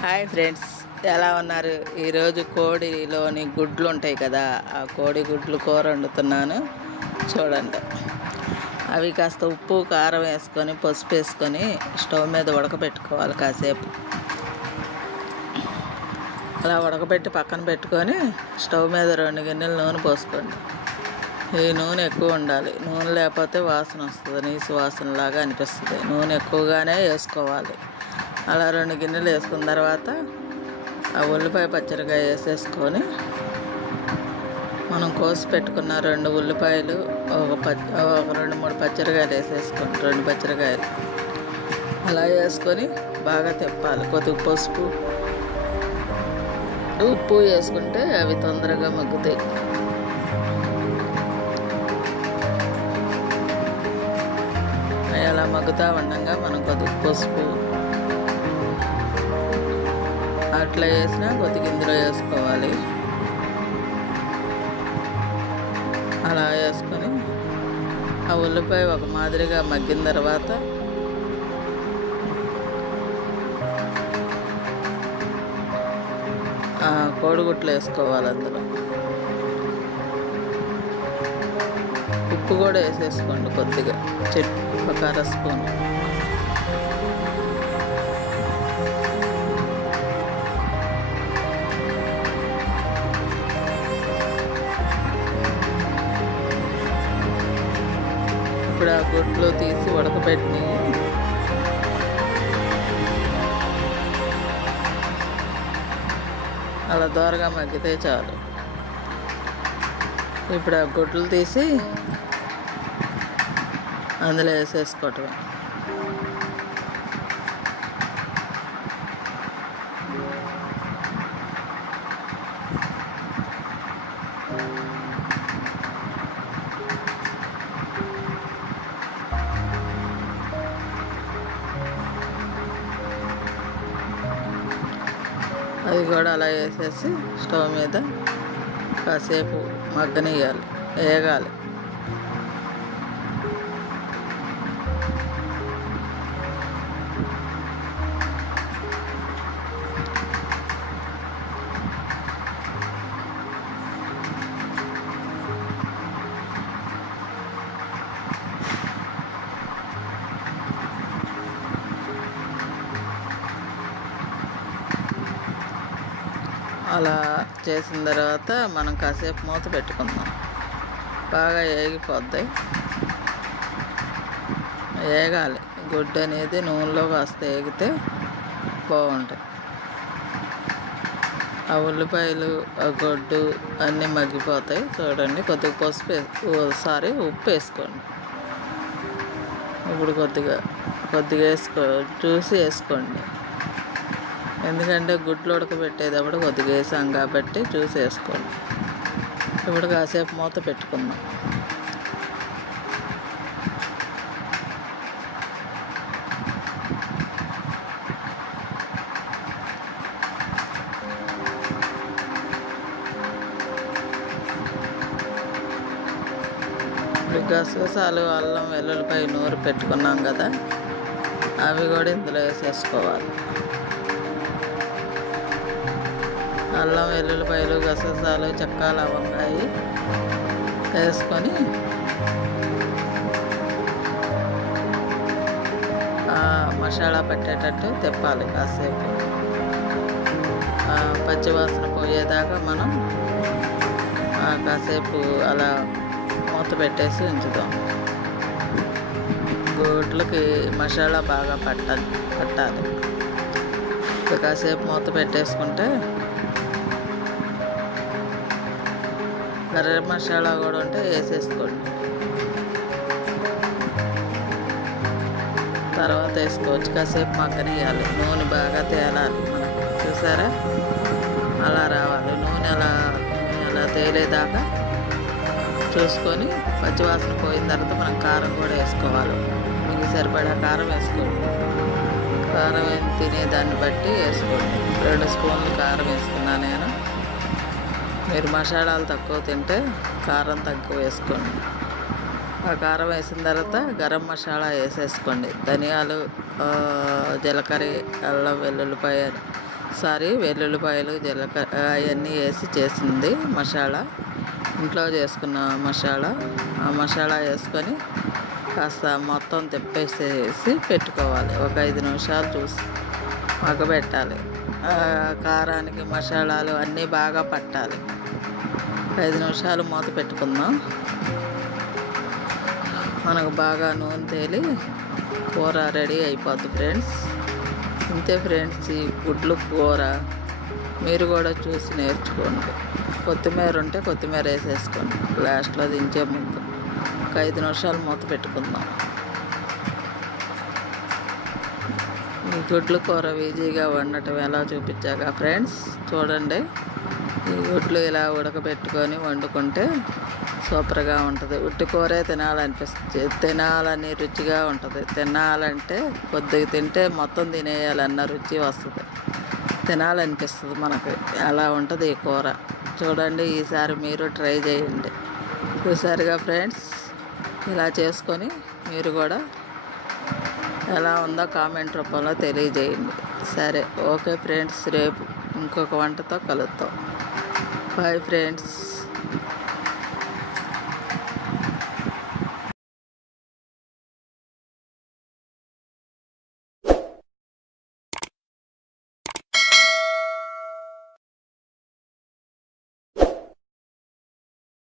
Hi friends, ఎలా ఉన్నారు? ఈరోజు కోడిలోని గుడ్లు ఉంటాయి కదా, ఆ కోడి గుడ్లు కూర వండుతున్నాను. చూడండి. అవి కాస్త ఉప్పు కారం వేసుకొని పసుపు వేసుకొని స్టవ్ మీద ఉడకబెట్టుకోవాలి కాసేపు. అలా ఉడకబెట్టి పక్కన పెట్టుకొని స్టవ్ మీద 2 గిన్నెలు నూనె పోసుకోండి. ఈ నూనె ఎక్కువ ఉండాలి. నూనె లేకపోతే వాసన వస్తుంది, నీసు వాసనలాగా అనిపిస్తుంది. నూనె ఎక్కువగానే వేసుకోవాలి. అలా 2 గిన్నెలు వేసుకున్న తర్వాత ఆ ఉల్లిపాయ పచ్చడికాయ వేసేసుకొని మనం కోసి పెట్టుకున్న 2 ఉల్లిపాయలు, ఒక 2-3 పచ్చడికాయలు వేసేసుకోండి. 2 పచ్చడికాయలు అలా వేసుకొని బాగా తిప్పాలి. కొద్దిగా పసుపు ఉప్పు వేసుకుంటే అవి తొందరగా మగ్గుతాయి. అలా మగ్గుతూ ఉండగా మనం కొద్దిగా పసుపు అట్లా వేసినా కొద్దిగా ఇందులో వేసుకోవాలి. అలా వేసుకొని ఆ ఉల్లిపాయ ఒక మాదిరిగా మగ్గిన తర్వాత కోడిగుడ్లు వేసుకోవాలి. అందులో ఉప్పు కూడా వేసేసుకోండి కొద్దిగా, ఒక 1/2 స్పూన్. ఇప్పుడు ఆ గుడ్లు తీసి ఉడకబెట్టి అలా దోరగా మగ్గితే చాలు. ఇప్పుడు ఆ గుడ్లు తీసి అందులో వేసేసుకోవటం. అది కూడా అలా వేసేసి స్టవ్ మీద కాసేపు మగ్గనియాలి, వేగాలి. అలా చేసిన తర్వాత మనం కాసేపు మూత పెట్టుకుందాం. బాగా వేగిపోద్ది, వేగాలి. గుడ్డు అనేది నూనెలో కాస్త వేగితే బాగుంటాయి. ఆ ఉల్లిపాయలు, ఆ గుడ్డు అన్నీ మగ్గిపోతాయి. చూడండి, కొద్దిగా ఉప్పు వేసుకోండి. ఇప్పుడు కొద్దిగా చూసి వేసుకోండి. ఎందుకంటే గుడ్లు ఉడకబెట్టేటప్పుడు కొద్దిగా వేసాం కాబట్టి చూసి వేసుకోండి. ఇప్పుడు కాసేపు మూత పెట్టుకుందాం. ఇప్పుడు గసగసాలు, అల్లం వెల్లుల్లిపాయ నూరు పెట్టుకున్నాం కదా, అవి కూడా ఇందులో వేసేసుకోవాలి. అల్లం వెల్లుల్లిపాయలు, గసగసాలు, చెక్క, లవంగాయి వేసుకొని మసాలా పెట్టేటట్టు తిప్పాలి. కాసేపు పచ్చివాసన పోయేదాకా మనం కాసేపు అలా మూత పెట్టేసి ఉంచుదాం. గుడ్లకి మసాలా బాగా పట్టాలి. కాసేపు మూత పెట్టేసుకుంటే గరం మసాలా కూడా ఉంటే వేసేసుకోండి. తర్వాత వేసుకోవచ్చు. కాసేపు మగ్గనియాలి. నూనె బాగా తేలాలి. మనం చూసారా, అలా రావాలి. నూనె అలా తేలేదాకా చూసుకొని పచ్చివాసన పోయిన తర్వాత మనం కారం కూడా వేసుకోవాలి. మీకు సరిపడా కారం వేసుకోండి. కారం తినేదాన్ని బట్టి వేసుకోండి. 2 స్పూన్లు కారం వేసుకున్నాను నేను. మీరు మసాలాలు తక్కువ తింటే కారం తక్కువ వేసుకోండి. ఆ కారం వేసిన తర్వాత గరం మసాలా వేసేసుకోండి. ధనియాలు, జీలకర్ర, అల్లం వెల్లుల్లిపాయ, ఒకసారి వెల్లుల్లిపాయలు జీలకర్ర అవన్నీ వేసి చేసింది మసాలా, ఇంట్లో చేసుకున్న మసాలా. ఆ మసాలా వేసుకొని కాస్త మొత్తం తిప్పేసేసి పెట్టుకోవాలి. ఒక 5 నిమిషాలు చూసి మగ్గబెట్టాలి. కారానికి మసాలాలు అన్నీ బాగా పట్టాలి. 5 నిమిషాలు మూత పెట్టుకుందాం. మనకు బాగా నూనె తేలి కూర రెడీ అయిపోద్ది ఫ్రెండ్స్. ఇంతే ఫ్రెండ్స్ ఈ గుడ్లు కూర. మీరు కూడా చూసి నేర్చుకోండి. కొత్తిమీర ఉంటే కొత్తిమీర వేసేసుకోండి లాస్ట్లో దించే ముందు. ఒక 5 నిమిషాలు మూత పెట్టుకుందాం. ఈ గుడ్లు కూర ఈజీగా వండటం ఎలా చూపించాక ఫ్రెండ్స్ చూడండి. ఈ గుడ్లు ఇలా ఉడకబెట్టుకొని వండుకుంటే సూపర్గా ఉంటుంది. ఉట్టి కూరే తినాలనిపిస్తుంది, తినాలని రుచిగా ఉంటుంది. తినాలంటే కొద్దిగా తింటే మొత్తం తినేయాలన్న రుచి వస్తుంది, తినాలనిపిస్తుంది మనకి. అలా ఉంటుంది ఈ కూర. చూడండి, ఈసారి మీరు ట్రై చేయండి. చూసారుగా ఫ్రెండ్స్, ఇలా చేసుకొని మీరు కూడా ఎలా ఉందో కామెంట్ రూపంలో తెలియజేయండి. సరే, ఓకే ఫ్రెండ్స్, రేపు ఇంకొక వంటతో కలుద్దాం. Bye friends.